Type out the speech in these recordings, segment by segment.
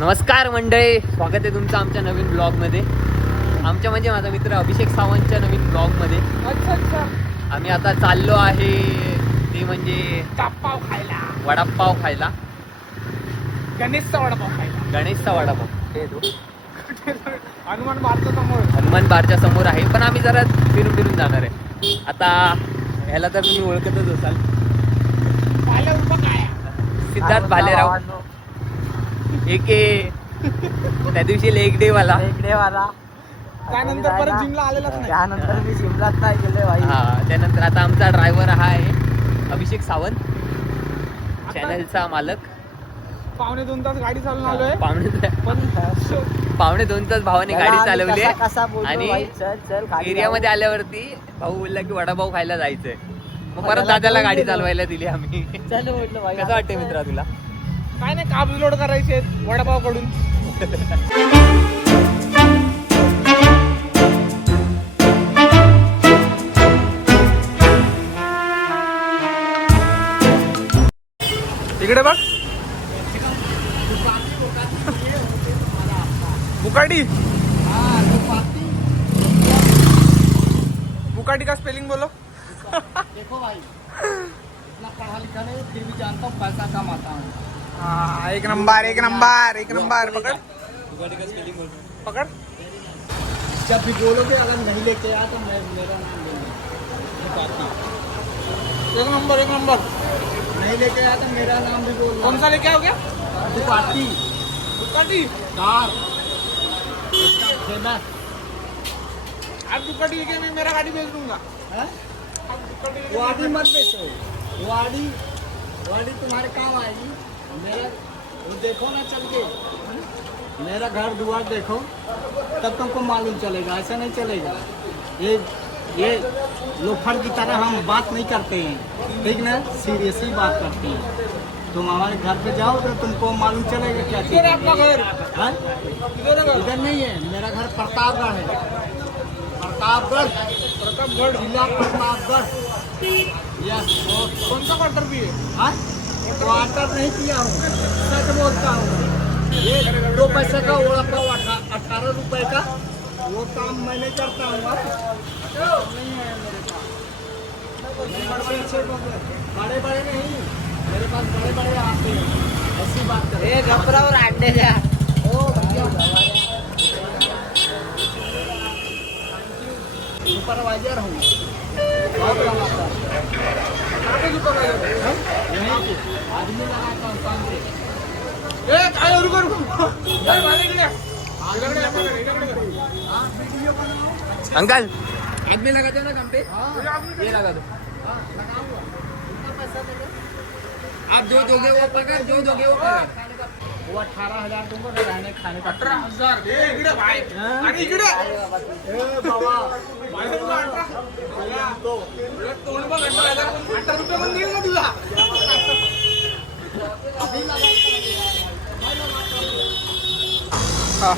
नमस्कार मंडळी, स्वागत आहे तुमचं आमच्या नवीन ब्लॉगमध्ये. आमच्या म्हणजे माझा मित्र अभिषेक सावंतच्या नवीन ब्लॉगमध्ये. अच्छा आम्ही आता चाललो आहे ते म्हणजे पाव खायला, वडापाव खायला. गणेशचा वडापाव खायला. गणेशचा वडापाव हे तो हनुमान बारच्या समोर. हनुमान बारच्या समोर आहे, पण आम्ही जरा फिरून फिरून जाणार आहे. आता ह्याला तर तुम्ही ओळखतच असाल, सिद्धार्थ भालेराव. त्या दिवशी लेग डे वाला. त्यानंतर परत जिमला आलेलाच नाही. त्यानंतर मी जिमलाच नाही गेले भाई. हा, त्यानंतर आता आमचा ड्रायव्हर हा आहे अभिषेक सावंत, चॅनलचा मालक. पावणे 2 तास गाडी चालून आलोय. पावणे 2 तास भावाने गाडी चालवली कसा आणि चल चल खाली एरियामध्ये आल्यावरती भाऊ बोलला की वडापाव खायला जायचंय. मग परत दादाला गाडी चालवायला दिली आम्ही. चल म्हटलं भाई. कसं वाटतंय मित्रा तुला? काय नाही, काप लोड करायचे वडापाव कडून. इकडे बघ, बुकाटी. बुकाटी का स्पेलिंग बोलो. देखो भाई, इतना पढ़ा लिखा नहीं फिर भी जानता हूँ पैसा कमाता हूँ. हाँ, एक नंबर एक नंबर एक नंबर. पकड़ पकड़. जब भी बोलोगे अगर नहीं लेके आया तो मैं मेरा नाम लूंगा. एक नंबर एक नंबर. नहीं लेके आया तो मेरा नाम भी बोल. कौन सा लेके आओगे? Ducati Bugatti. Car famous. आप बुकाटी लेके मैं मेरा गाड़ी भेज दूंगा. है आप बुकाटी लेके वाड़ी मत बेचो. वाड़ी वाड़ी तुम्हारे काम आएगी. मेरा वो देखो ना चल के, मेरा घर दुआर देखो तब तुमको मालूम चलेगा. ऐसा नहीं चलेगा. ये लोफर की तरह हम बात नहीं करते हैं, ठीक ना. सीरियस ही बात करते हैं. तुम हमारे घर पे जाओ तो तुमको मालूम चलेगा क्या चीज़ इधर है आपका घर. है. इधर है घर. इधर नहीं है, मेरा घर प्रतापगढ़ है. प्रतापगढ़ प्रतापगढ़. जिला प्रतापगढ़. यस. कौन सा क्वार्टर भी है? हाँ, क्वार्टर नहीं किया हूँ, सच बोलता हूँ. ये 2 पैसे का वड़ा पाव 18 रुपए का वो काम मैं नहीं करता हूँ. नहीं है मेरे पास. बड़े बड़े नहीं, मेरे पास बड़े बड़े आते हैं. ऐसी बात कर. घबरा और अंडे द्या. ओ भैया, सुपरवाइजर हूँ. बहुत कमाता हूँ. आदमी लगाता हूँ काम पे. काय रुको रुको. अंकल आदमी लगाते हो ना काम पे. ये लगा दो. आप जो दोगे वो पकड़, जो दोगे वो पकड़. वो 18,000 दूंगा तो रहने खाने का. 18,000. इकडे भाई. आणि इकडे. बाबा तोंड बघ. 18 रुपये पण देईल ना तुला.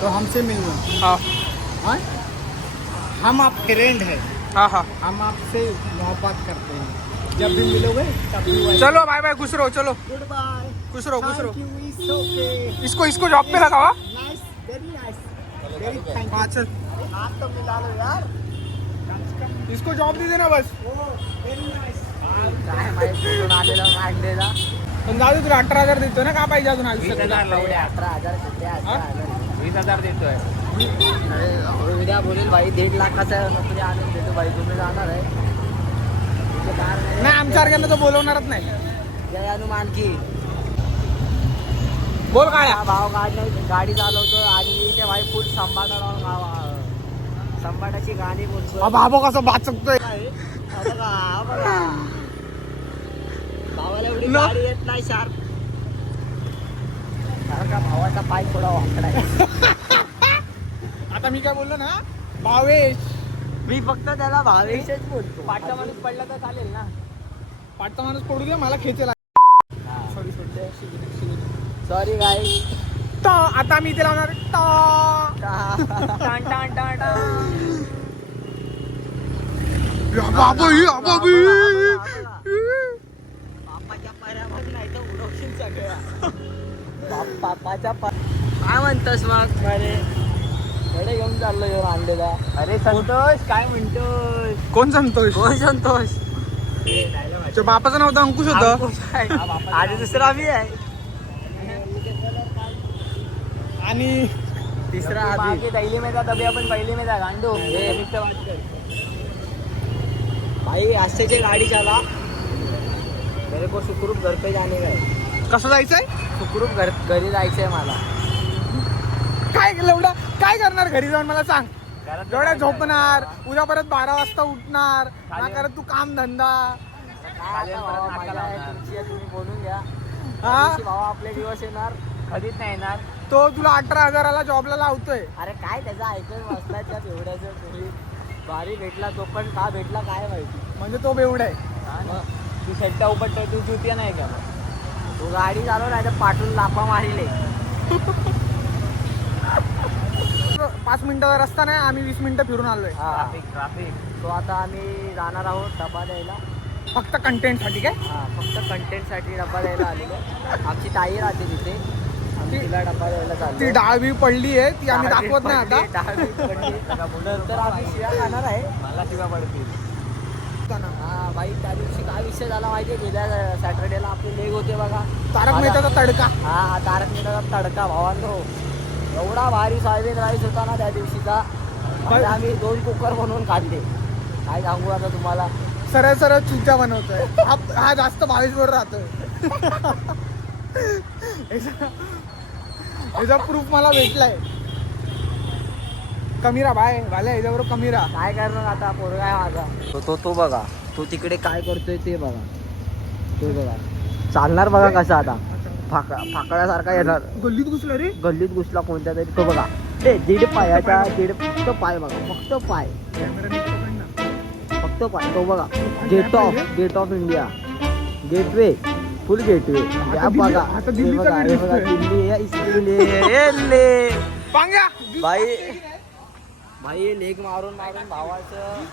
तो हमसे मिलना. हाँ हाँ? हम आप फ्रेंड है. हाँ हाँ. हम आपसे मोहब्बत करते हैं. जब भी मिलोगे तब भी वही. चलो बाय बाय. खुश रहो. चलो गुड बाय. खुश रहो खुश रहो. Thank you. It's okay. इसको जॉब पे लगावा. Nice, very nice, very thank हाँ यू. चल. हाथ तो मिला लो यार. कम से कम. इसको जॉब दे देना बस. ओ वेरी नाइस. काय माहिती कोण आलेला मांडलेला. पण जाऊ दे, तुला 18,000 देतो ना. का पाहिजे अजून आयुष्यात? 20,000 लावले. 18,000 कुठे? 20,000 देतोय. उद्या बोलेल भाई 1.5 लाखाचा नोकरी आणून देतो भाई. तुम्ही जाणार आहे नाही, आमच्यासारख्यांना तो बोलवणारच नाही. जय हनुमान की. बोल काय. भाव गाडी चालवतो आणि इथे भाई फुल संभाटाची गाणी बोलतो. बाबा कसं बाचकतोय. भावाला एवढी न. गाडी येत नाही शार्प. कारण का भावाचा पाय थोडा वाकडा आहे. आता मी काय बोललो ना, भावेश. मी फक्त त्याला भावेशच बोलतो. पाठचा माणूस पडला तर चालेल ना. पाठचा माणूस पडू दे, मला खेचेल. सॉरी सॉरी गाय. आता मी इथे लावणार. टाण टाण टाण टाण. बाबाई. बापाच्या पाऱ्यावर नाही तर उडवशील सगळ्या. बापाच्या काय म्हणतोस मग अरे कडे घेऊन चाललो येऊन आणलेला. अरे संतोष काय म्हणतोस? कोण संतोष? कोण संतोष? तुझ्या बापाचं नाव तर अंकुश होतं. आणि दुसरा आम्ही आहे आणि तिसरा आगे दैली में था तभी अपन पहली में था गांडू मित्र बात कर. भाई अच्छे से गाड़ी चला. मेरे को सुखरूप घर पे जाने का है. कसं जायचंय? सुखरूप घरी जायचंय मला. काय लवडा काय करणार घरी जाऊन मला सांग. एवढ्या झोपणार, उद्या परत 12 वाजता उठणार, ना करत तू काम धंदा. तुम्ही बोलून घ्या. हा भावा आपले दिवस येणार. कधीच नाही येणार. तो तुला 18,000ला जॉबला लावतोय. अरे काय त्याचा ऐकून बसला त्यात एवढ्याच तुम्ही भारी भेटला तो पण का भेटला काय माहिती. म्हणजे तो बेवडा आहे. तू शेट्टा उपट तू जुतिया नाही का मग? तो गाडी चालव नाही तर पाठून लापा मारिले. 5 मिनिटाचा रस्ता नाही, आम्ही 20 मिनिटं फिरून आलोय. ट्राफिक. तो आता आम्ही जाणार आहोत डबा द्यायला. फक्त कंटेंट साठी काय? हा फक्त कंटेंट साठी डबा द्यायला आलेलो. आमची ताई राहते तिथे. आम्ही तिला डबा द्यायला ती चाललो. डाळवी पडली आहे, ती आम्ही दाखवत नाही आता. डाळी पडली. नंतर आम्ही शिव्या खाणार आहे. मला शिवा पडतील. हा बाई त्या दिवशी काय विषय झाला माहितीये. गेल्या सॅटर्डेला आपले लेग होते बघा. तारक मेहताचा तडका. हा तारक मेहताचा तडका भावांनो. एवढा भारी सोयाबीन राईस होता ना त्या दिवशीचा. म्हणजे आम्ही 2 कुकर बनवून काढले. काय सांगू आता तुम्हाला. सरळ सरळ चुच्या बनवतोय. हा जास्त 22 वर राहतोय. याचा प्रूफ मला भेटलाय. कमीरा बाय भाल्या याच्याबरोबर कमीरा. काय करणार आता पोरगा आहे माझा. तो बघा. तो तिकडे काय करतोय ते बघा. ते बघा चालणार बघा कसा आता. फाकड्यासारखा येणार. गल्लीत घुसला रे. गल्लीत घुसला कोणत्या तरी. तो बघा ते दीड पायाचा फक्त पाय बघा. फक्त पाय. फक्त पाय. तो बघा gate of India. Gateway full gateway. बघा आता हे दिल्लीचा बघा गेट हे बघा दिसतोय. दिल्ली आहे. इसलिए पांग्या भाई लेग मारून भावाचं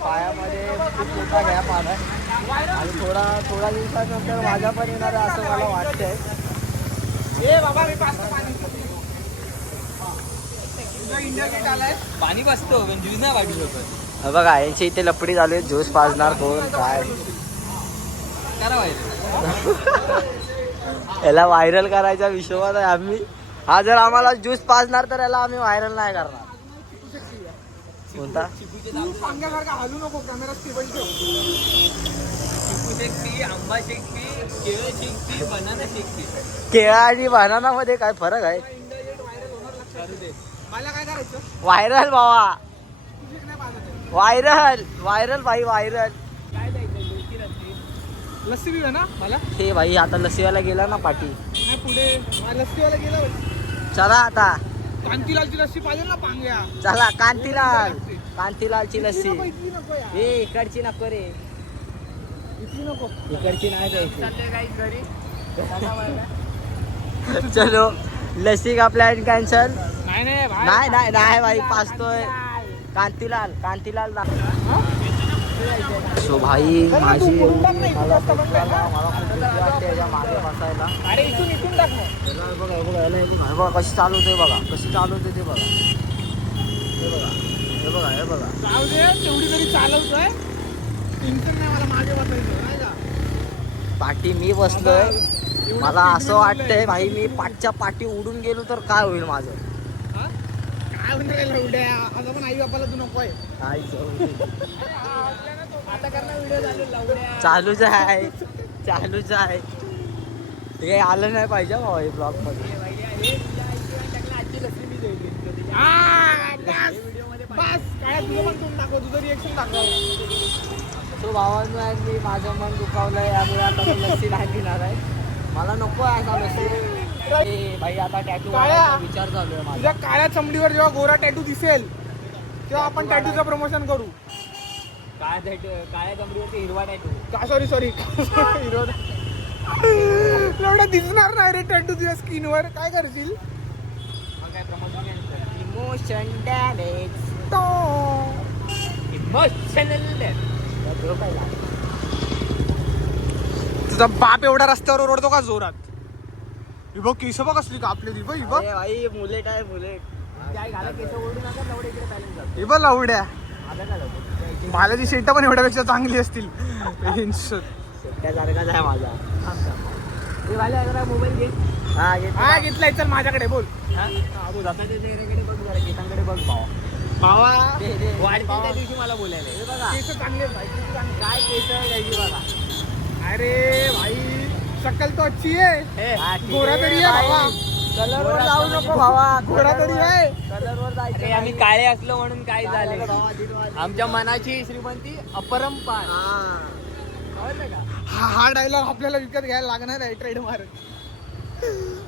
पायामध्ये खूप मोठा गॅप आलाय. आणि थोडा दिवसानंतर माझा पण येणार आहे असं मला वाटतंय. इंडिया गेट आलाय. पाणी बसतो पण ज्यूस नाही पाठवू शकत. बघा यांची इथे लपडी चालू आहे. ज्यूस पाजणार कोण काय. करा याला व्हायरल करायचा विश्वास आहे आम्ही. हा जर आम्हाला ज्यूस पाजणार तर याला आम्ही व्हायरल नाही करणार. कोणता तू पांग्यासारखा हलू नको. कॅमेरा स्टेबल ठेव. चिकू शेक पी, आंबा शेक पी, केळं शेक पी, बनाना शेक पी. केळा आणि बनाना मध्ये काय फरक आहे. मला काय करायचं? व्हायरल भावा. तुझी नाही पाहत. व्हायरल भाई व्हायरल. काय द्यायचं दोनची रात्री? लस्सी बी आहे ना मला. हे भाई आता लसीवाला गेला ना पाठी. नाही पुढे लस्सीवाला गेला. चला आता कांतीलालची लस्सी पाहिजे ना पांग्या. चला कांतीलालची लस्सी. इथली नको यार. ए इकडची नको रे. इथली नको. इकडची नाही द्यायची. चालले काही घरी. चलो लस्सी का प्लॅन कॅन्सल. नाही भाई. नाही भाई पाचतोय. कांतीलाल सो भाई माझी मला खूप वाटते याच्या मागे बसायला. अरे इथून टाक मग. हे बघा कशी चालवते बघा. कशी चालवते ते बघा. हे बघा जाऊ दे तेवढी तरी चालवतोय. टेन्शन नाही मला मागे बसायचं नाही का. पाठी मी बसलोय. मला असं वाटतंय भाई मी पाठच्या पाठी उडून गेलो तर काय होईल माझं. हा? काय म्हणून राहिला उड्या. आता पण आई बापाला तू नको आहे. काय आता करणार व्हिडिओ चालू लावल्या. चालूच आहे. ते काही आलं नाही पाहिजे बाबा हे ब्लॉग मध्ये. आजची लस्सी मी देईल. बस काय तुझं पण तोंड दाखव. तुझं रिएक्शन दाखव. तो भावांनो आहे मी माझं मन दुखावलंय यामुळे आता मी लस्सी नाही पिणार आहे. मला नको आहे असा लस्सी. भाई आता टॅटू काळ्या. विचार चालू आहे माझा. तुझ्या काळ्या चमडीवर जेव्हा गोरा टॅटू दिसेल तेव्हा आपण टॅटूचं प्रमोशन करू. काळ्या कमरीवरती हिरवा टॅटू. का सॉरी एवढं दिसणार नाही रे टॅटू तुझ्या स्किनवर. काय करशील. मग काय प्रमोशन घ्यायचं. Emotion damage. इमोशनल. तुझा बाप एवढा रस्त्यावर ओरडतो का जोरात. ही बघ केस बघ कसली कापलेली बघ ही बघ. अरे भाई बुलेट आहे बुलेट. काय घाला केस ओढू नका तेवढे इकडे बॅलन्स जातो. ही बघ लावड्या. आता काय जातो भाल्याची शेटा पण एवढ्यापेक्षा चांगली असतील. त्यासारखाच आहे माझा. ते वाले जरा मोबाईल घे. हा हा घेतलाय चल माझ्याकडे बोल. हा जाता त्या चेहऱ्याकडे बघ जरा केसांकडे बघ भावा. भावा वाढतील त्या दिवशी मला बोलायला हे बघा केस चांगले आहेत भाई, केस चांगले. काय केस घ्यायची बघा. अरे भाई शकल तो अच्छी है. हे, गोरा तरी आहे भावा. कलरवर जाऊ नको भावा. गोरा तरी आहे. कलरवर अरे जायचं आम्ही काळे असलो म्हणून काय झाले भावा दीड आमच्या मनाची श्रीमंती अपरंपार हा. कळलं का? हा डायलॉग आपल्याला विकत घ्यायला लागणार आहे ट्रेड मार्क.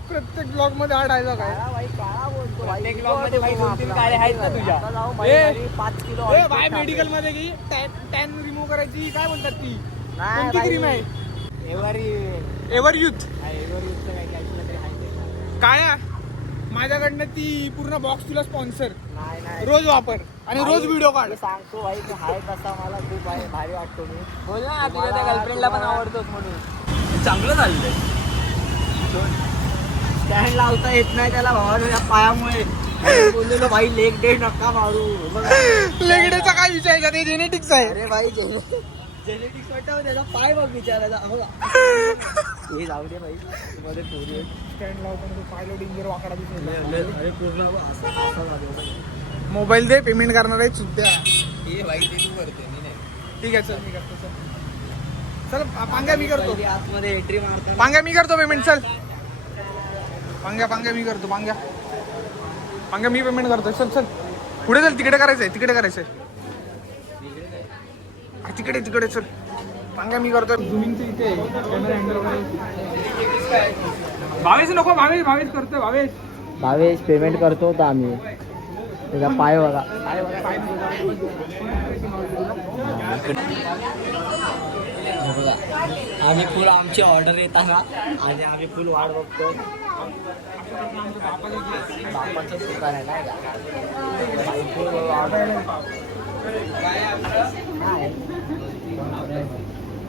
प्रत्येक ब्लॉग मध्ये हा डायलॉग आहे. काळा भाई काळा बोलतो भाई. प्रत्येक ब्लॉग मध्ये भाई 2-3 काळे आहेत ना तुझ्या. आता जाऊ ए, माझी 5 किलो ए भाई मेडिकल मध्ये की टॅन रिमूव्ह करायची काय म्हणतात ती नाही कोणती भाई. क्रीम आहे. एव्हरी एव्हर युथ एव्हरी युजचं काय काय तुला तरी आहे ते. काय आहे? माझ्याकडनं ती पूर्ण बॉक्स तुला स्पॉन्सर. नाही नाही रोज वापर आणि रोज व्हिडिओ काढ. मी सांगतो भाई तू हाय तसा मला खूप आहे भारी वाटतो मी. बोल ना तुझ्या त्या गर्लफ्रेंडला पण आवडतोच म्हणून चांगलं झालं स्टँड लावता येत नाही त्याला भावाला या पायामुळे. मी बोललेलो भाई लेग डे नका मारू. बघा. लेगडेचा काय विषय आहे का ते जेनेटिक्स आहे. अरे भाई जेनेटिक्स वाटतं त्याचा पाय बघ विचारायचा बघा. हे जाऊ दे भाई मध्ये पोरी स्टँड लावताना पायला डेंजर वाकडा दिसतो. अरे पूर्ण असं असं झालं. मोबाईल दे पेमेंट करणार आहे सुद्धा. हे भाई ते तू करते मी नाही ठीक आहे चल मी करतो चल पांग्या मी करतो. पहिली आतमध्ये एंट्री मारताना पांग्या मी करतो पेमेंट चल. पांग्या मी करतो पांग्या मी पेमेंट करतो चल चल पुढे चल. तिकडे करायचंय तिकडे चल. पांग्या मी करतो. झुमिंगचं इथे कॅमेरा हँडल भावेश नको भावेश करतोय भावेश. भावेश पेमेंट करतो होता आम्ही. त्याचा पाय बघा. आम्ही फुल आमची ऑर्डर येताना आणि आम्ही फुल वाट बघतो. बापाचं दुकान आहे नाही का. फुल ऑर्डर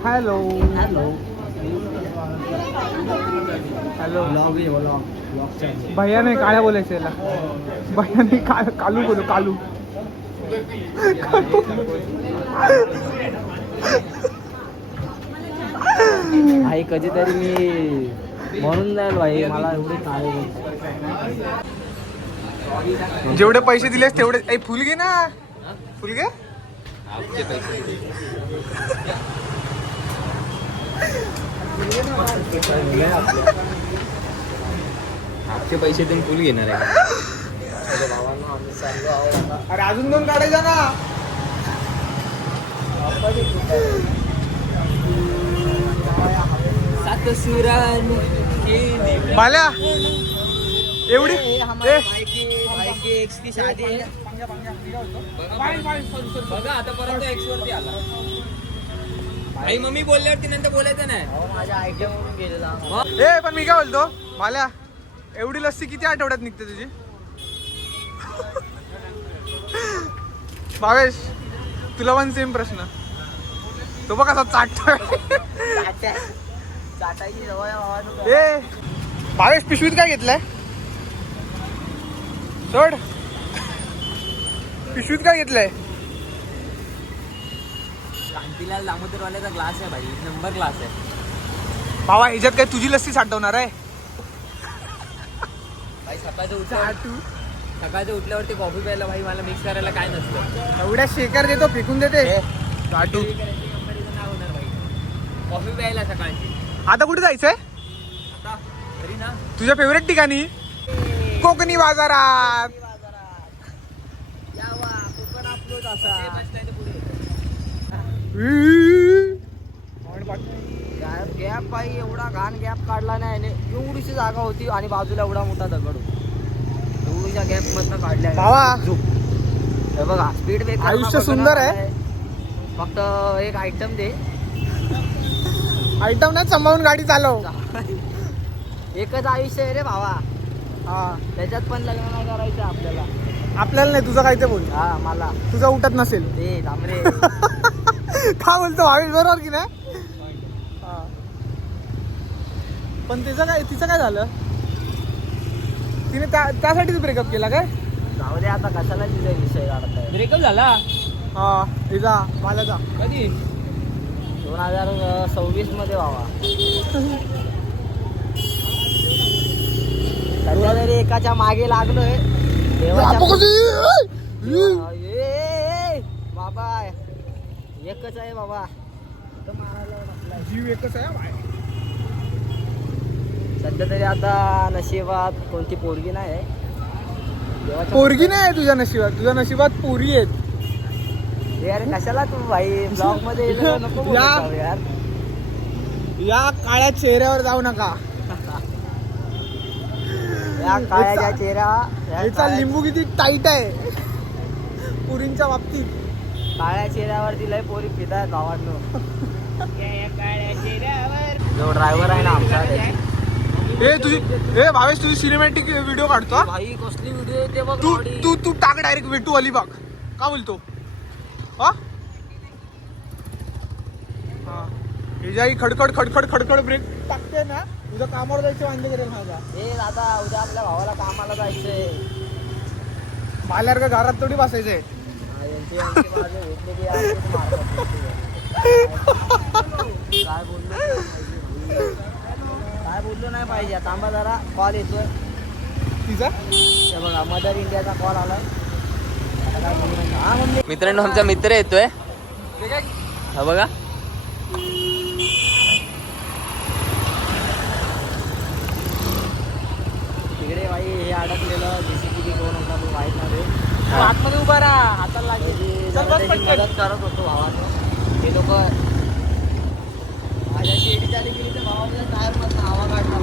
हॅलो हॅलो ब्लॉग आहे ब्लॉग. भैयाने काळ्या बोलायचं याला. भैयाने कालू बोलू कालू. भाई कधीतरी मी म्हणून जाईल भाई मला एवढे काळे. जेवढे पैसे दिलेस तेवढे. ऐ फुल घे ना. फुल घे. आपले पैसे तुम्ही फुल घेणार आहे अरे अजून 2 काढायचा ना. सात सुरान बाल्या एवढी की शादी आहे. बघा आतापर्यंत एक्स वरती आला आई मम्मी बोलल्यावरती नंतर बोलायचं नाही. माझ्या आयटम म्हणून गेलेला. ए पण मी काय बोलतो बाल्या एवढी लस्सी किती आठवड्यात निघते तुझी. भावेश तुला पण सेम प्रश्न. तो बघ कसा चाटतोय. चाटायची जवळ भावा. ए भावेश पिशवीत काय घेतलंय सोड. पिशवीत काय घेतलंय. कांतीलाल दामोदरवाल्याचा ग्लास आहे भाई नंबर ग्लास आहे भावा ह्याच्यात काय तुझी लस्सी साठवणार आहे. भाई सकाळचं उठल्यावरती कॉफी प्यायला भाई मला मिक्स करायला काय नसतं. एवढ्या शेकर देतो फेकून देते. चाटू. कॉफी प्यायला सकाळची. आता कुठे जायचंय आता घरी ना तुझ्या फेवरेट ठिकाणी कोकणी बाजारात. यावा कोकण आपलोच असा. गॅप बाई एवढा घाण गॅप काढला नाही आणि एवढीशी जागा होती आणि बाजूला एवढा मोठा दगड होता. एवढीच्या गॅप मधनं काढल्या. भावा हे बघा स्पीड ब्रेकर आयुष्य सुंदर आहे. फक्त एक आयटम दे. आयटम नाही सांभाळून गाडी चालव. एकच आयुष्य आहे रे भावा. हा त्याच्यात पण लग्न नाही करायचं आपल्याला. आपल्याला नाही तुझं काय ते बोल. हा मला तुझं उठत नसेल. ते थांबरे. का बोलतो भावेश बरोबर की नाही. हा. पण तिचं काय झालं. तिने त्यासाठीच ब्रेकअप केला काय? जाऊ दे आता, कशाला तिचा विषय काढताय. ब्रेकअप झाला हा तिचा माझ्याचा. कधी? 2026 मध्ये व्हावा. सध्या तरी एकाच्या मागे लागलोय. बाबा एकच आहे बाबा. जीव एकच आहे बाय. सध्या तरी आता नशिबात कोणती पोरगी नाही आहे. पोरगी नाही आहे तुझ्या नशिबात, तुझ्या नशिबात पोरी आहेत. यार कशाला तू भाई ब्लॉग मध्ये येणं नको बोलत जाऊ यार. या काळ्या चेहऱ्यावर जाऊ नका. या काळ्याच्या चेहरा याचा लिंबू किती टाईट आहे पुरींच्या बाबतीत. काळ्या चेहऱ्यावरती लय पोरी फिदा गावांनो. जो ड्रायव्हर आहे ना आमचा ए भावेश तुझी सिनेमॅटिक व्हिडिओ काढतो हा? भाई कसली व्हिडिओ येते बघ. तू तू तू टाक डायरेक्ट वेटू अलिबाग. का बोलतो हा? हिजाई खडखड खडखड खडखड ब्रेक टाकते ना, तुझं कामावर जायचं वांदे करेल माझा. ए दादा उद्या आपल्या भावाला कामाला जायचंय. माल्यावर का घरात थोडी बसायचंय. यांची माझं भेटलेली आहे, ते मारतात. काय बोललो नाही पाहिजे. थांबा जरा, कॉल येतोय. तिचा हे बघा मदर इंडियाचा कॉल आलाय. हा मम्मी. मित्रांनो आमचा मित्र येतोय हा बघा. तिकडे भाई हे अडकलेलं जेसीबी कोण होता तो माहित नाही. आतमध्ये उभा राहा, हाताला लागेल. चल बस त्याची पटकन. मदत करत होतो भावानं. ते लोक माझ्या शेडी झाली गेली तर भावाच्या टायर मधून हवा काढला.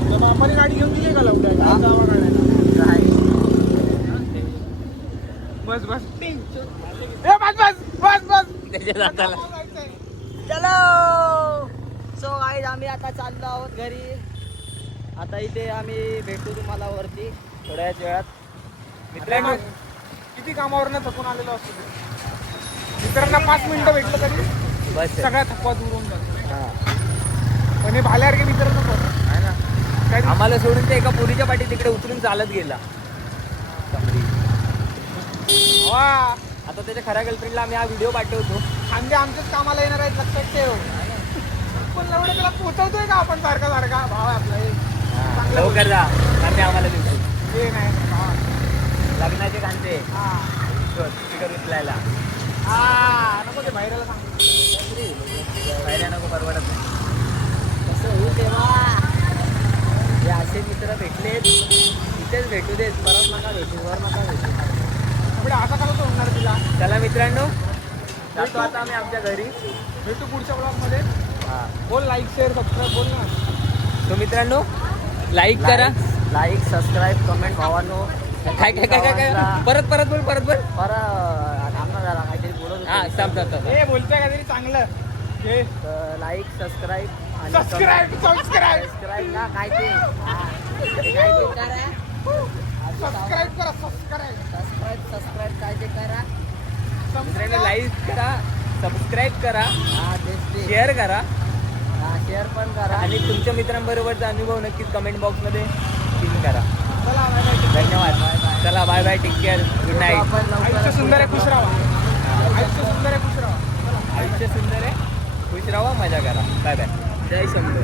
तुझ्या बापाने गाडी घेऊन दिली का लवकर हा? जावा काढायला? काय बस बस ए बस बस बस बस. त्याच्या हाताला चलो. सो गाईज आम्ही आता चाललो आहोत घरी. आता इथे आम्ही भेटू तुम्हाला वरती थोड्याच वेळात. मित्रांनो किती कामावरनं थकून आलेलो असतो ते. मित्रांना 5 मिनिटं भेटलं तरी बस सगळा थकवा दूर होऊन जातो. हा. पण हे भाल्यावर काही मित्र नको आहे ना. काय आम्हाला सोडून ते एका पुरीच्या पाठी तिकडे उतरून चालत गेला. वा आता त्याच्या खऱ्या गर्लफ्रेंडला आम्ही हा व्हिडिओ पाठवतो. खांदे आमच्याच कामाला येणार आहेत, लक्षात ठेव. पण एवढं त्याला पोचवतोय का आपण सारखा सारखा भाव आहे आपला हे. चांगलं लवकर जा आम्ही आम्हाला देऊ. हे नाही भावा. लग्नाचे कांदे हा स्पीकर उचलायला हा नको ते बाहेरला सांग. पाहिल्या नको परवडत नाही. कसं होईल तेव्हा. हे असे मित्र भेटलेत इथेच भेटू देत. परत नका भेटू, वर नका भेटू. पुढे असा का होणार तिला. चला मित्रांनो जातो आता आम्ही आमच्या घरी. भेटू पुढच्या ब्लॉगमध्ये. हा बोल लाईक शेअर सबस्क्राईब बोल ना. तो मित्रांनो लाईक करा. लाईक सबस्क्राईब कमेंट भावांनो. काय काय काय काय परत परत बोल परत बोल. परत थांबणार जरा काहीतरी बोलत हा होतो. थांब. हे बोलतोय काहीतरी चांगलं. हे लाईक सबस्क्राईब आणि सबस्क्राईब सबस्क्राईब सबस्क्राईब ना काय ते. हा. ते काय ते करा. सबस्क्राईब करा सबस्क्राईब. सबस्क्राईब काय ते करा. मित्रांनो लाईक करा, सबस्क्राईब करा, हा तेच ते. शेअर करा हा शेअर पण करा. आणि तुमच्या मित्रांबरोबरचा अनुभव नक्कीच कमेंट बॉक्समध्ये पिन करा. चला बाय बाय. धन्यवाद. चला bye bye, take care, good night. आपण आयुष्य सुंदर आहे खुश राहा. आयुष्य सुंदर आहे खुश राहा. आयुष्य सुंदर आहे, खुश राहा, मजा करा. Bye bye. जय शंकर.